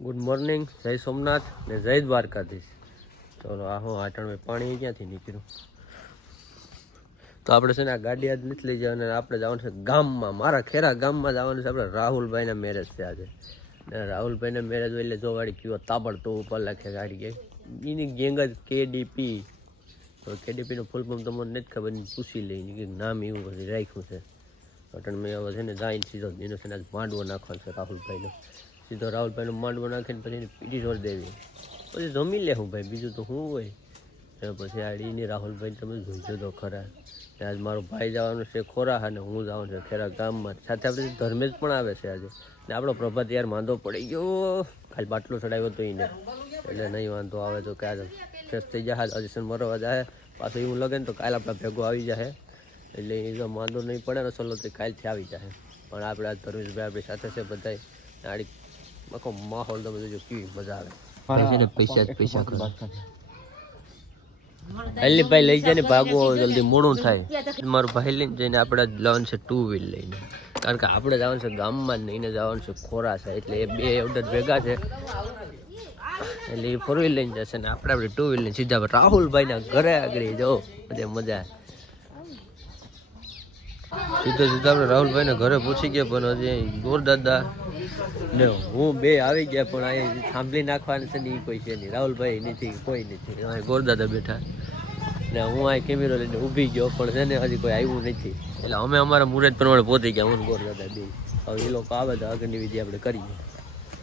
Good morning, જય સોમનાથ ને જય દ્વારકાધીશ. ચલો આ હું આટણ પાણી ક્યાંથી નીકળ્યું તો આપણે છે ને આ ગાડી આજ નથી લઈ જવાની. આપણે જવાનું છે ગામમાં, મારા ખેરા ગામમાં જવાનું છે. આપણે રાહુલભાઈના મેરેજ છે આજે. ને રાહુલભાઈના મેરેજ હોય એટલે જો ગાડી કયો તાબડતો ઉપર લખે ગાડી ગઈ એની ગેંગ જ KDP. તો KDPનું ફૂલ ફોર્મ તમને નથી ખબર, પૂછી લઈને કે નામ એવું પછી રાખ્યું છે. અટણ મેં હવે છે ને જાઈને સીધો એનો છે ને આજ માંડવો નાખવાનો છે રાહુલભાઈનો. સીધો રાહુલભાઈનો માંડવો નાખીને પછી એને પીટી છોડી દેવી, પછી જમી લે હું ભાઈ, બીજું તો શું હોય. પછી આડીને રાહુલભાઈ તમે જોઈજો તો ખરા. આજ મારો ભાઈ જવાનું છે ખોરા અને હું જવાનું છે ખેરા ગામમાં. સાથે આપણે ધર્મેશ પણ આવે છે આજે. ને આપણો પ્રભાત યાર માંદો પડી ગયો, ખાલી બાટલો ચડાવ્યો તો એને, એટલે નહીં વાંધો આવે તો કે આજે ફ્રેશ થઈ જાય. અજીસન મરવા જાય પાછું એવું લગે ને તો કાલે આપણા ભેગો આવી જાય, એટલે એ જો માંદો નહીં પડે ને સલો તો કાલથી આવી જાય. પણ આપણે આજ ધર્મેશભાઈ આપણી સાથે છે બધા. આડી આખો માહોલ તમે જોજો કેવી મજા આવે. પૈસા જ પૈસા અલી ભાઈ લઈ જાય ને ભાગો જલ્દી મોડું થાય. મારું ભાઈ લઈને જઈને આપણે જવાનું છે 2 વ્હીલ લઈને, કારણ કે આપણે જવાનું છે ગામમાં જ નહીં, જવાનું છે ખોરા છે. એટલે એ બે ઓર્ડર ભેગા છે, એટલે એ 4 વ્હીલ લઈને જશે ને આપણે 2 વ્હીલ લઈને સીધા રાહુલભાઈના ઘરે આગળ જાઓ. મજા સીધો આપણે રાહુલભાઈના ઘરે પૂછી ગયા, પણ હજી ગોરદાદા ને હું બે આવી ગયા, પણ અહીં થાંભલી નાખવાની છે ને એ કોઈ છે નહીં. રાહુલભાઈ નથી, કોઈ નથી. અહીં ગોરદાદા બેઠા ને હું અહીં કેમેરો લઈને ઊભી ગયો, પણ છે ને હજી કોઈ આવ્યું નથી. એટલે અમે અમારા મુહૂર્ત પ્રમાણે પહોંચી ગયા, હું ગોરદાદા બે. હવે એ લોકો આવે તો આગળની વિધિ આપણે કરીએ.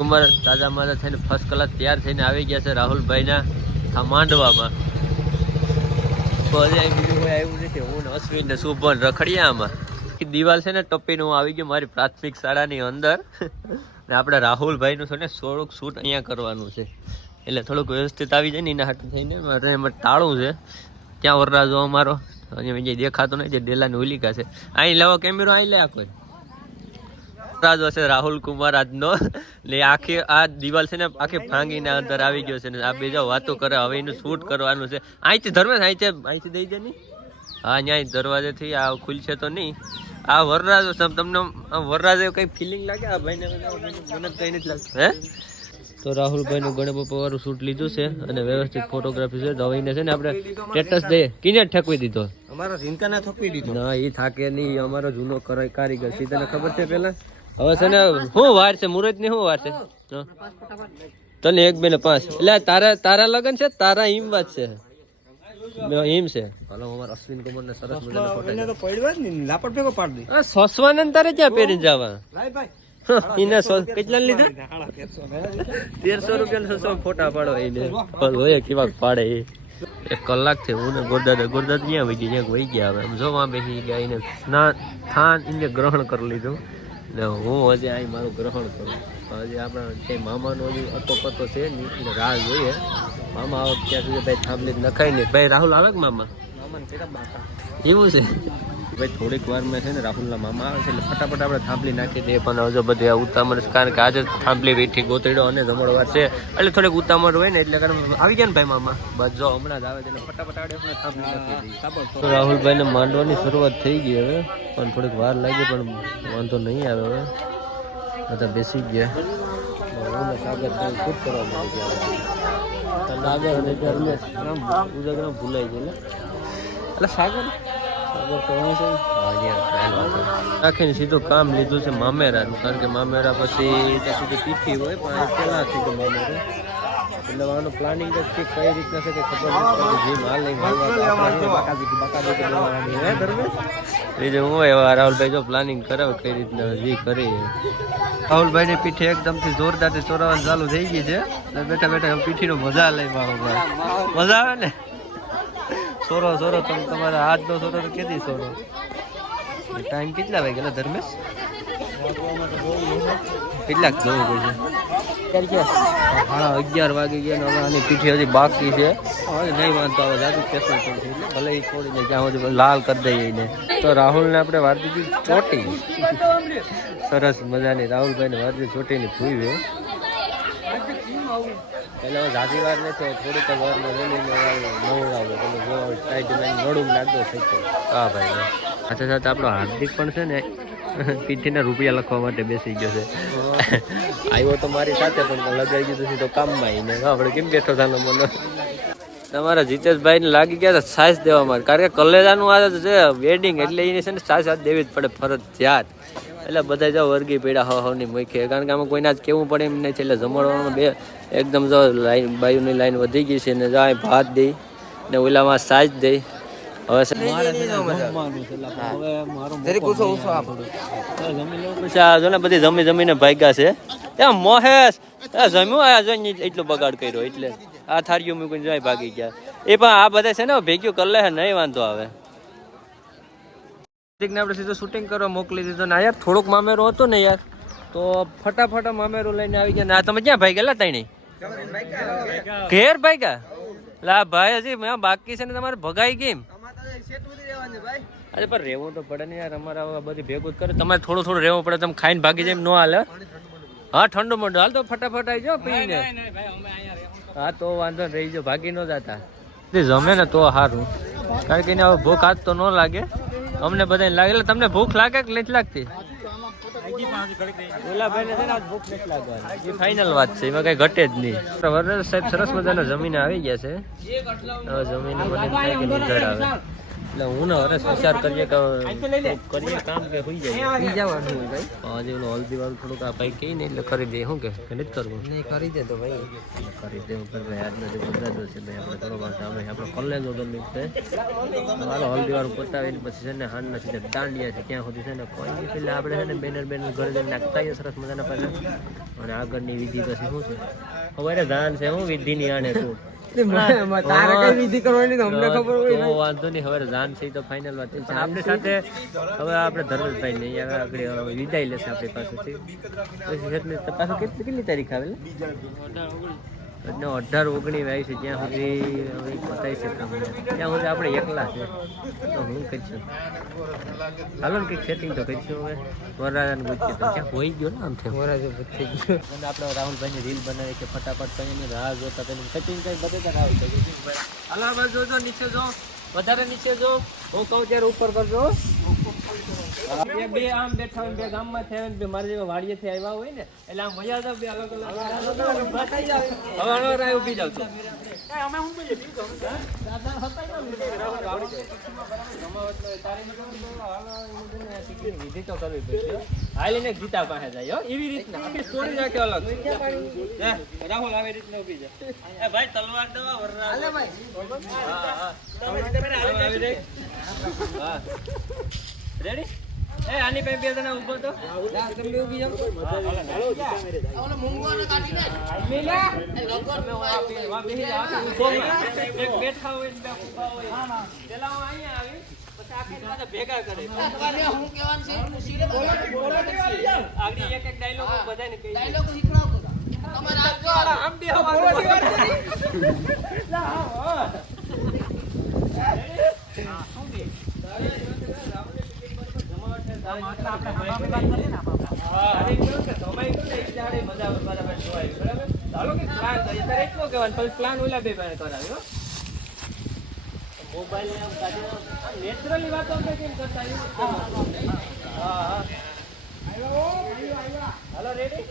અમારા દાદા મારા થઈને ફર્સ્ટ ક્લાસ તૈયાર થઈને આવી ગયા છે રાહુલભાઈના આ માંડવામાં. તો હજી અહીં બીજું કોઈ આવ્યું નથી. હું ને અશ્વિન ને શુભન રખડિયા આમાં. દિવાલ છે ને ટપ્પીને હું આવી ગયો મારી પ્રાથમિક શાળાની અંદર. ને આપણે રાહુલભાઈનું છે ને થોડુંક શૂટ અહીંયા કરવાનું છે, એટલે થોડુંક વ્યવસ્થિત આવી જાય ને એના હાટું થઈને મારે એમાં ટાળું છે. ત્યાં વરરાજો અમારો અહીંયા જે દેખાતો નહીં, જે ડેલાની હોલિકા છે. અહીં લેવો કેમેરો, અહીં લે કોઈ વરરાજો છે રાહુલ કુમાર આજનો. ને આખી આ દિવાલ છે ને આખી ભાંગીને અંદર આવી ગયો છે ને આ બે જાઓ વાતો કરે. હવે એનું શૂટ કરવાનું છે. અહીંથી ધર્મેશ અહીંથી દઈ જાય નહીં. હા ત્યાં દરવાજેથી આ ખુલશે તો નહીં. આ વરરાજો તમને વરરાજો કઈ ફિલિંગ લાગે આ ભાઈને? મને કઈ નથી લાગતું. હે તો રાહુલભાઈનું ગણેશ બાપા વાળું શૂટ લીધું છે અને વ્યવસ્થિત ફોટોગ્રાફી છે. તો એને છે ને આપણે સ્ટેટસ દઈએ. કિને ઠેકવી દીધો? અમારા ઝીંકાને ઠોકવી દીધો. ના એ થાકે નહીં, અમારો જૂનો કારીગર છે. તને ખબર છે પેલા? હવે છે ને શું વાર છે મુહૂર્ત ની? શું વાર છે તને? 1, 2 ને 5. એટલે તારા લગન છે, તારા હિમ વાત છે હિમ છે. હાલો અમાર અશ્વિન કુમાર ને સરસ મજાનો ફોટો એને તો પડ્યો જ નહીં, લાપટ ભેગો પાડી દે. સસવાનંદ તારે ક્યાં પહેરીને જવા? લાય ભાઈ ઇને કેટલા લીધા? 1300 રૂપિયા સસવા ફોટા પાડો એને. હોય કેવા પાડે એ. 1 કલાક થી હું ને ગોરદાદા ક્યાં વહી ગયા? વહી ગયા. હવે આમ જો માં બેસી ગયા. એને થાન એને ગ્રહણ કરી લીધું ને હું હજી અહીં મારું ગ્રહણ કરું. હજી આપણા કઈ મામાનો હજી અતો પતો છે નહીં, એટલે રાહ જોઈએ. મામા આવે ત્યાં સુધી ભાઈ થાંભલી નખાય નહીં. ભાઈ રાહુલ આવે કે મામા? એવું છે ભાઈ. થોડીક વારમાં છે ને રાહુલના મામા આવે છે, એટલે ફટાફટ આપણે થાંભલી નાખી દઈએ. પણ હજુ બધી ઉતામળ, કારણ કે આજે થાંભલી વેઠી ગોતડ્યો અને જમણવાર છે, એટલે થોડીક ઉતામળ હોય ને, એટલે આવી ગયા ને ભાઈ મામા. બસ જો હમણાં જ આવે છે, એટલે ફટાફટ આપણે થાંભલી નાખી દઈએ. તો રાહુલભાઈને માંડવાની શરૂઆત થઈ ગઈ હવે, પણ થોડીક વાર લાગી, પણ વાંધો નહીં આવે. હવે બધા બેસી ગયા. સાગર શૂટ કરવા મળી ગયા. સાગર અને ભૂલાઈ ગયેલા. એટલે સાગર રાખીને સીધું કામ લીધું છે મામેરાનું, કારણ કે મામેરા પછી ત્યાં સુધી પીઠી હોય, પણ પેલા સીધું મામેરું. એટલે આનું પ્લાનિંગ જ કઈ રીતના છે કે ખબર નથી. જીમ હાલ નહીં બીજું હું એવા રાહુલભાઈ જો પ્લાનિંગ કરાવે કઈ રીતના જી કરી. રાહુલભાઈની પીઠી એકદમથી જોરદારથી ચોરાવાની ચાલુ થઈ ગઈ છે. બેઠા બેઠા પીઠીનો મજા લઈ મારો ભાઈ. મજા આવે ને? સોરો તમે તમારા હાથનો સોરો તો કેદી સોરો? ટાઈમ કેટલા વાગે ગયેલા ધર્મેશ? કેટલાક જોવું છે? 11 વાગે ગયા. હવે આની પીઠી હજી બાકી છે. હવે નહીં વાંધો આવે, જાદુ કેસર છે એટલે ભલે એ છોડીને જ્યાં સુધી લાલ કરી દઈએ એને. તો રાહુલને આપણે વાર દીધી ચોટી, સરસ મજાની રાહુલભાઈને વાર દીધી ચોટીની ભૂઈ. પેલા ઝાઝી વાર નથી, થોડીક વારમાં નવડાવો. તમે જો ટાઈટ નડું નાખતો શક્યો. હા ભાઈ. સાથે સાથે આપણો હાર્દિક પણ છે ને પીઠીના રૂપિયા લખવા માટે બેસી ગયો છે. આવ્યો તો મારી સાથે પણ લગાઈ દીધું સીધો કામમાં આવીને આપણે કેમ બેઠો થાનો મને તમારા જીતેશભાઈ ને લાગી ગયા સાઈઝ દેવા માટે કારણ કે કલેજાનું આ છે વેડિંગ એટલે એને છે ને સાઈઝ દેવી જ પડે ફરજિયાત એટલે બધા જો વર્ગી પીડા હવની મૂકે કારણ કે આમાં કોઈને જ કેવું પડે એમ નહીં છે એટલે જમણવામાં બે એકદમ જો લાઈન બાયુની લાઈન વધી ગઈ છે ને જાય ભાત દઈ ને ઓલામાં સાઈઝ દઈ હવે જો ને બધી જમીને ભાગ્યા છે ત્યાં મહેશ જમ્યું આ જોઈને એટલો બગાડ કર્યો એટલે આ થાળીઓ મૂકીને જાય ભાગી ગયા એ પણ આ બધા છે ને ભેગ્યું કરી લે નહીં વાંધો આવે ને આપણે સીધું શૂટિંગ કરવા મોકલી દીધો ને યાર થોડોક મામેરો હતો ને યાર તો ફટાફટ મામેરો લઈને આવી ગયા ને તમે ક્યાં ભાઈ ગયેલા તાણી ઘેર ભાગ્યા લા ભાઈ હજી બાકી છે ને તમારે ભગાઈ કેમ અરે પણ રહેવું તો પડે ને યાર અમારા બધી ભેગું જ કરે તમારે થોડું રહેવું પડે તમે ખાઈને ભાગી જાય એમ ન હાલે હા ઠંડુ મંડો હાલ તો ફટાફટ આવી જાઓ પીને હા તો વાંધો રહી જાઓ ભાગી ન જતા જમે ને તો સારું કારણ કે એને હવે ભૂખ આજ તો ન લાગે અમને બધાને લાગે એટલે તમને ભૂખ લાગે કે નથી લાગતી ઓલા ભાઈને છે ને આજ ભૂખ નથી લાગવાની એ ફાઇનલ વાત છે એમાં કઈ ઘટે જ નહીં વરરાજ સાહેબ સરસ મજાના જમીને આવી ગયા છે હવે જમીને મને થાય કે નીંદર આવે એટલે હું ને હરેશ વિચાર કરીએ કે કરીએ કામ કે હોઈ જાય જવાનું હોય ભાઈ હજી ઓલું હલ્દી વાળું થોડુંક આ ભાઈ કહી ને એટલે ખરીદે શું કે નથી કરવું નહીં ખરીદે તો ભાઈ ખરીદે ભાઈ આજનો જે ગુજરાત છે ભાઈ આપણે થોડો અમે આપણે કોલેજ વગરની છે હાલો હલ્દી વાળું પતાવીને પછી છે ને હાન નથી દાંડિયા છે ત્યાં સુધી છે ને કોઈ એટલે આપણે છે ને બેનર ઘરે જઈને નાખતા આવીએ સરસ મજાના પાછા અને આગળની વિધિ પછી શું છે ખબર ધાન છે હું વિધિની આને શું વાંધો નહીં હવે જાન છે તો ફાઇનલ વાત છે આપણી સાથે હવે આપણે ધર્મેશભાઈ ને આગળ વિદાય લેશે આપણી પાસેથી પાછું કેટલી તારીખ આવે 18-19 આવી છે જ્યાં સુધી બતાવી છે ત્યાં સુધી આપણે એકલા છે તો હું કરીશું હાલો ને કંઈક સેટિંગ તો કરીશું હવે વરરાજાને પૂછીએ તો ક્યાં હોઈ ગયો ને આમ છે વરરાજો પૂછી ગયો અને આપણે રાહુલભાઈની રીલ બનાવી કે ફટાફટ કહીને રાહ જોતા તેને સેટિંગ કંઈ બતાવતા રાહુલ હાલો હવે જોજો નીચે જો વધારે નીચે જો હું કહું ત્યારે ઉપર કરજો બે આમ બેઠા હોય બે ગામમાં થયા બે મારી જેવા વાડીએથી આવ્યા હોય ને એટલે આમ મજા આવે બે અલગ અલગ ઉભી જાવ વિધિ તો કરવી પડશે હાલીને ગીતા પાસે જાય એવી રીતના આખી સ્ટોરી રાખે અલગ રાહુલ આવી રીતના ઉભી જાય ભાઈ તલવાર દવા વરરાજ હા રેડી એ આની પાસે બે જણા ઉભો તો તમે ઉભી જાવ ઓલો મુંગવાનો કાઢીને મેલા લગર મે વા બેહી જા ઉભો એક બેઠા હોય ને બે ઉભા હોય પેલા હું અહીંયા આવી પછી આખી બધા ભેગા કરે તમારે હું કહેવાનું છે પૂછીને બોલો આગળ એક એક ડાયલોગ બધાને કહી ડાયલોગ શીખડાવ તમારે આવજો આમ બે લા હા પ્લાન ઓલા બે કરાવ્યો મોબાઈલ નેચરલી વાતો કેમ કરતા હા હાલો રેડી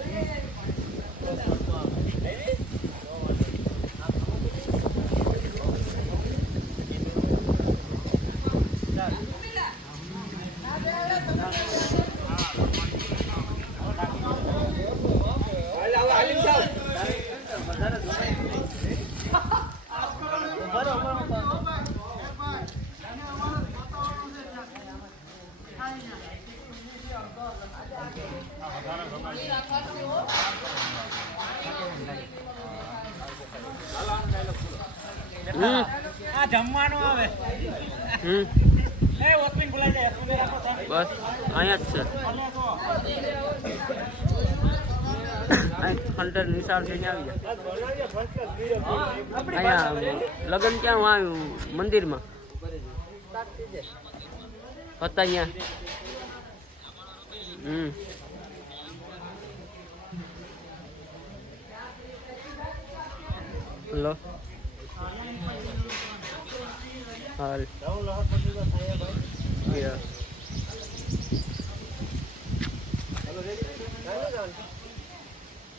આ જમવાનું આવે ઓપનિંગ બોલાઈ જાય બસ અહીંયા જ છે હલ્ટર નિશાળ જઈને આવી જાય અહીંયા લગ્ન ક્યાં આવ્યું મંદિરમાં હતા અહીંયા લો હાલ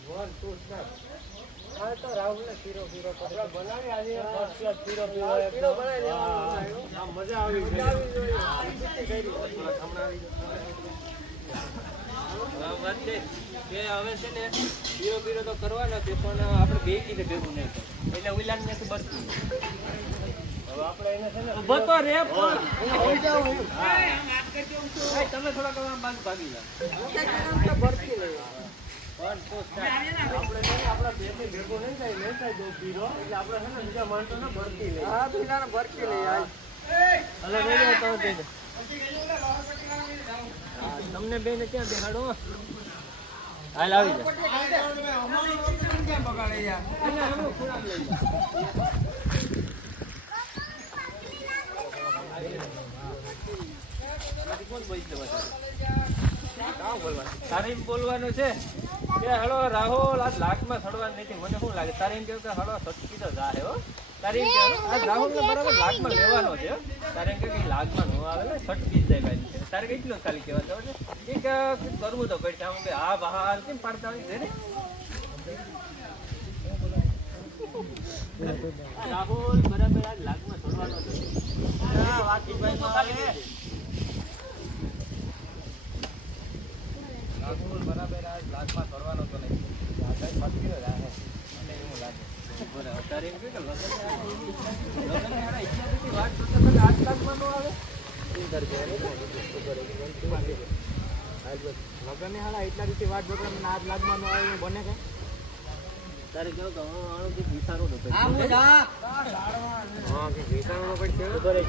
હવે છે ને પીરો તો કરવાનો છે પણ આપણે બે કીધે ભેગું નહીં એટલે ઉલાન ને બરતી હવે આપણે એને છે ને ઉભો તો રે પણ તમે થોડા કવા બાજુ ભાગી જાવ બરતી લઈ પણ તો આપણે છે ને આપણા બે ભેગું નહીં થાય જો પીરો એટલે આપણે છે ને બીજા માણસો ને બરતી લઈ હા બીજાને બરતી લઈ હાલ હલો રેડે તો દે તમને બે ને ક્યાં દેખાડો હાલ આવી જા તારે એમ બોલવાનું છે કે હલો રાહુલ આજ લાખમાં થડવાનું નથી મને શું લાગે તારે એમ કેવું કે હલો સટકી તો જાહે હો તારે એમ કેવું આજ રાહુલ ને બરાબર લાખમાં લેવાનો છે તારે એમ કે લાખમાં નો આવે ને સટકી જ જાય ભાઈ તારે કેટલું ખાલી કહેવા છે કે કરવું તો પડશે આમ કે હા બહાર કેમ પાડતા હોય છે ને રાહુલ બરાબર આજ લાખમાં થડવાનો છે હા વાકીભાઈ તો ખાલી રાહુલ બરાબર આજ લાખમાં થડવાનો તો નહીં આગળ સટકી જ જાહે અને એવું લાગે તારે એમ કે લગન વાત તો આજ લાખમાં નો આવે લગન હાલા એટલા રીતે વાત જોતા મને આજ લાગમાં નો આવે બને કે તારે કેવું કે આનો કે વિચારો તો હા હું જા હા કે વિચારો નો પડશે ઉભરે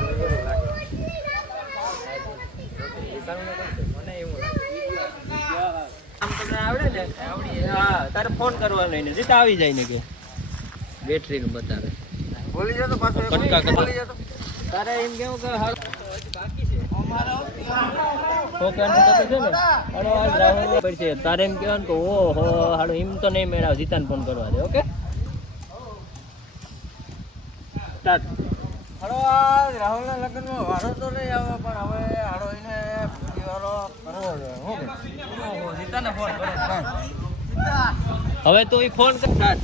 વિચારો નો પડશે મને એવું લાગે આમ તમને આવડે ને આવડી હા તારે ફોન કરવાનો એને જીત આવી જાય ને કે બેટરી નું બતાવે બોલી જા તો પાછો બોલી જા તો તારે એમ કેવું કે હાલ તારે એમ કેવાનું કે ઓહો હાડો એમ તો નહીં મેળાવ જીતાને ફોન કરવા દે ઓકે સ્ટાર્ટ હાડો રાહુલ ના લગ્નમાં વાળો તો નહીં આવે પણ હવે હાડો એને વાળો કરવો જોઈએ જીતાને ફોન કરો હવે તો એ ફોન કર સ્ટાર્ટ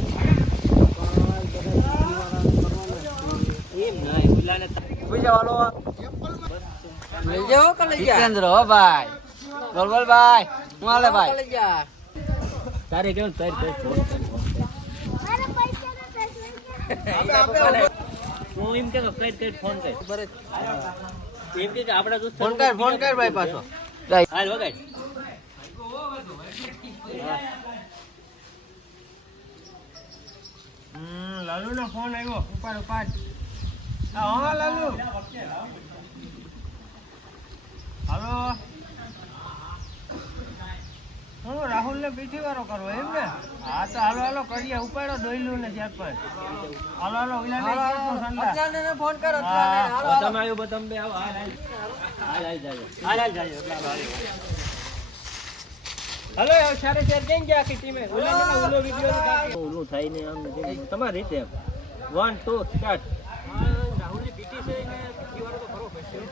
એમ ના ઉલાને પૂજા વાળો લઈ જાઓ કે લઈ જા કેન્દ્ર હો ભાઈ બોલ ભાઈ હું આલે ભાઈ લઈ જા તારે કેવું તારે ફોન મારા પૈસા ના આપે હું એમ કે કઈ ફોન કર બરે એમ કે આપડા દોસ્ત ફોન કર ભાઈ પાછો હાલ વગાડ લાલુ નો ફોન આવ્યો ઉપર હા લાલુ હાલો હું રાહુલ ને પીઠી વાળો કરવો એમ ને હા તો હાલો કરીએ ઉપાડો દોયલું ને ચાર પાંચ હાલો ફોન કરો તમે આવ્યો બતમ બે આવો હાલ જાય હાલો સારે શેર કેમ ગયા આખી ટીમે ઓલો વિડિયો ઓલું થાય ને આમ તમારી રીતે 1 2 સ્ટાર્ટ રાહુલ ની પીટી છે ને પીટી વાળો તો કરવો પડશે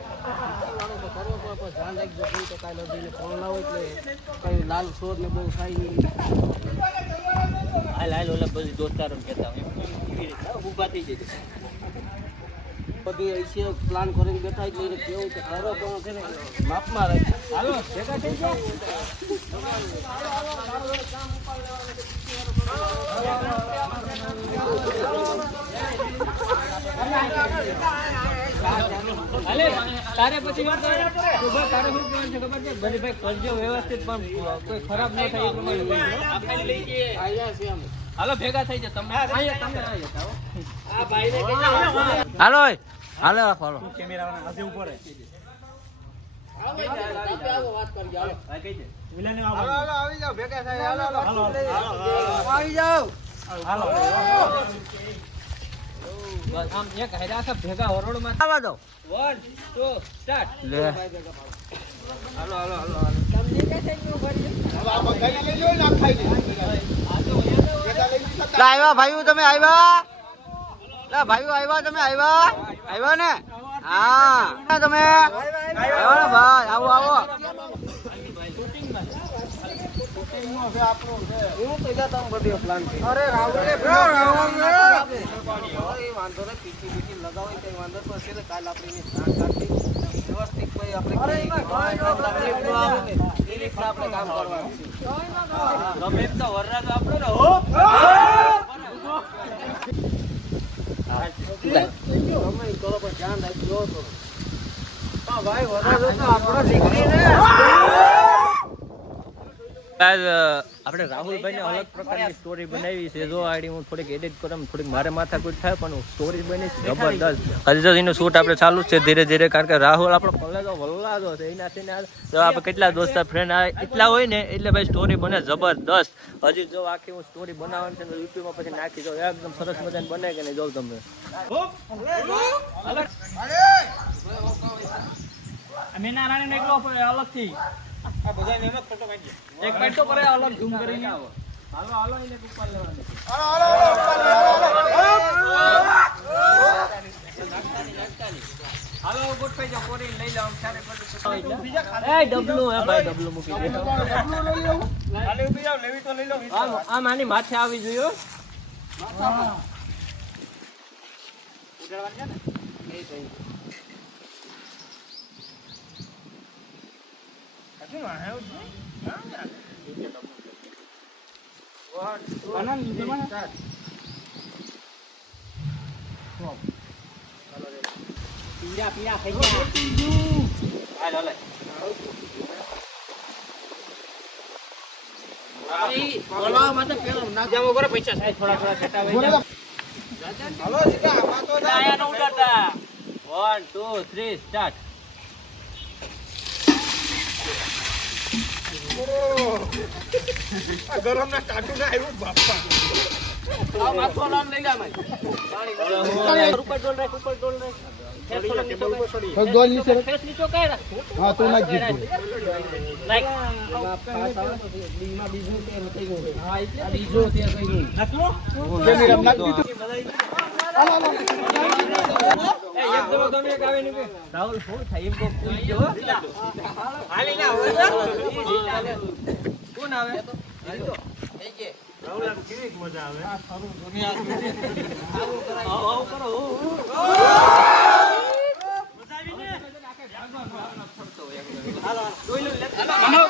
ધ્યાન રાખજો કોઈ તો કાલે લઈને ફોન લાવો એટલે કઈ લાલ શોર ને બહુ થાય નહીં હાલ ઓલા બધી દોસ્તારો કહેતા ઊભા થઈ જજો બધી ऐसे પ્લાન કરીને બેઠા એટલે કેવું કે ખરો પણ છે ને માપમાં રહે હાલો ભેગા થઈ જાઓ હાલે તારે પછી વાત તારે શું કહેવાનું છે ખબર છે બધી ભાઈ કરજો વ્યવસ્થિત પણ કોઈ ખરાબ ન થાય એ પ્રમાણે આપણે લઈ જઈએ આયા છે અમે હાલો ભેગા થઈ જાવ તમે આયા તમે આયા આ ભાઈને હાલો હાલો ફોલો કેમેરાવાળા આજે ઉપર હે આવો વાત કરજો હાલો ભાઈ કઈ દે વિલાને હાલો આવી જાવ ભેગા થાય હાલો આવી જાવ હાલો બસ આમ એક હેડા સબ ભેગા ઓરડમાં આવા દો 1 2 સ્ટાર્ટ લે હાલો તમને કે છે તું ભરી હવે આ બગાઈ લઈ લો ના ખાઈ દે આ તો આવ્યા ભાઈઓ તમે આવ્યા લા ભાઈઓ આવ્યા તમે આવ્યા ને હા તમે આવ્યા ને ભાઈ આવો શૂટિંગમાં આપણે રાહુલભાઈ ને અલગ પ્રકારની સ્ટોરી બનાવી છે. જો આઈડી હું થોડીક એડિટ કરું, થોડીક મારે માથાકૂટ થાય, પણ સ્ટોરી બની જબરદસ્ત. હજી તો એનું શૂટ આપણે ચાલુ છે ધીરે ધીરે, કારણ કે રાહુલ આપણો કલેજો વલ્લાદો છે. એનાથી આપણે કેટલા દોસ્તા ફ્રેન્ડ એટલા હોય ને એટલે ભાઈ સ્ટોરી બને જબરદસ્ત. હજી જો આખી હું સ્ટોરી બનાવવાની છે યુટ્યુબમાં પછી નાખી દો, એકદમ સરસ મજાની બને કે નહીં જોઉં તમે. મીના રાણી એકલો અલગથી આ બધા એનો ફોટો પાડી એક મિનિટ તો કરે અલગ ઝૂમ કરીને આવો. હાલો હાલો એને ઉપર લેવાની. હાલો હાલો ગોઠવાઈ જાવ, કોરી લઈ જાવ સારે બધું. એ ડબલું હે ભાઈ, ડબલું મૂકી દે. ડબલું લઈ લઉં. ખાલી ઊભી જાવ, લેવી તો લઈ લો. આ માની માથે આવી જોઈએ. હા ઉડાડવાની છે ને એ થઈ. પીડા થઈ ગયા. પૈસા થોડા થોડા છટા ઉડાડતા. 1 2 3 સ્ટાર્ટ. ગરમ ના કાટું ના આવ્યું બાપા. આ માથો નામ લઈ જા ભાઈ. ઉપર ડોલ રાખ, ઉપર ડોલ રાખ. ડોલ નીચે રાખ. ફેસ નીચે કઈ રાખ. હા તો નાખ દીધું. લાઈક બીમાં બીજું તે થઈ ગયું. હા એટલે બીજો તે થઈ ગયું. નાખલો. કેમેરા નાખ દીધું. હાલો હાલો. એ એક દરો તમે એક આવે ને રાહુલ ફોન થાય એમ કો પૂછજો. હાલી ના હોય. કોણ આવે? થઈ કે રાહુલ આમ કેવી મજા આવે. આ સારું દુનિયા આવું કરાય. આવું કરો. મજા આવી ને. આખે ભાગવા છોડતો એક. હાલો જોઈ લો. હાલો.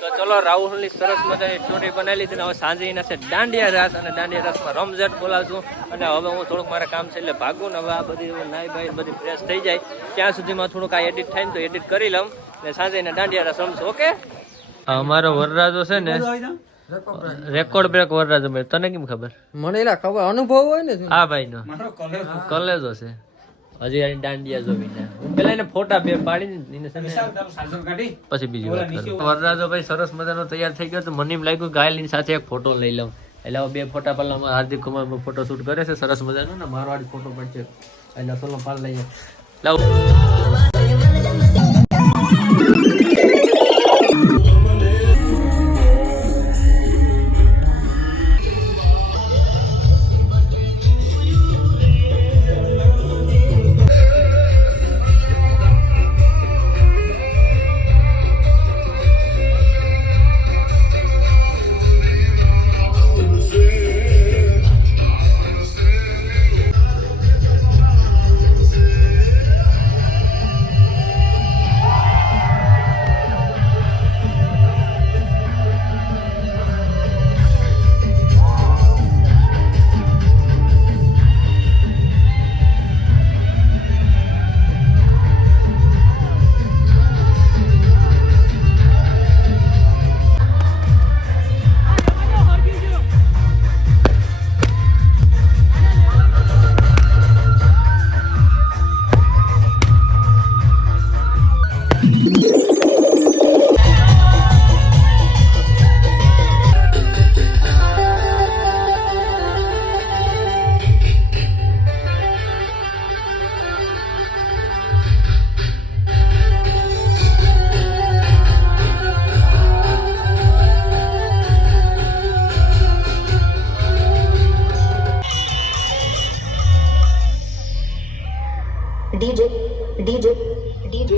તો ચલો રાહુલની સરસ મજાની સ્ટોરી બનાવી લીધી ને હવે સાંજે એના છે દાંડિયા રાસ, અને દાંડિયા રાસમાં રમઝટ બોલાવશું. અને હવે હું થોડુંક મારા કામ છે એટલે ભાગું ને હવે આ બધી નાઈ બાઈ બધી ફ્રેશ થઈ જાય ત્યાં સુધીમાં થોડુંક આ એડિટ થાય ને તો એડિટ કરી લઉં ને સાંજે એને દાંડિયા રાસ રમશું. ઓકે. અમારો વરરાજો છે ને રેકોર્ડ બ્રેક વરરાજો, તને કેમ ખબર? મને એલા ખબર અનુભવ હોય ને. હા ભાઈ નો કલેજો છે. હજી આ દાંડિયા જોઈને પેલા એને ફોટા બે પાડીને પછી બીજી વાત કરું. વરરાજો ભાઈ સરસ મજાનો તૈયાર થઈ ગયો તો મને એમ લાગ્યું ગાયલ સાથે એક ફોટો લઈ લઉં. એટલે બે ફોટા પહેલા હાર્દિક કુમાર ફોટો શૂટ કરે છે સરસ મજાનો ને મારો આજ ફોટો પડશે એટલે સોલો પાડ લઈએ લાવ. DJ, DJ, DJ.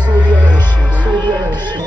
Surya Roshi, Surya Roshi.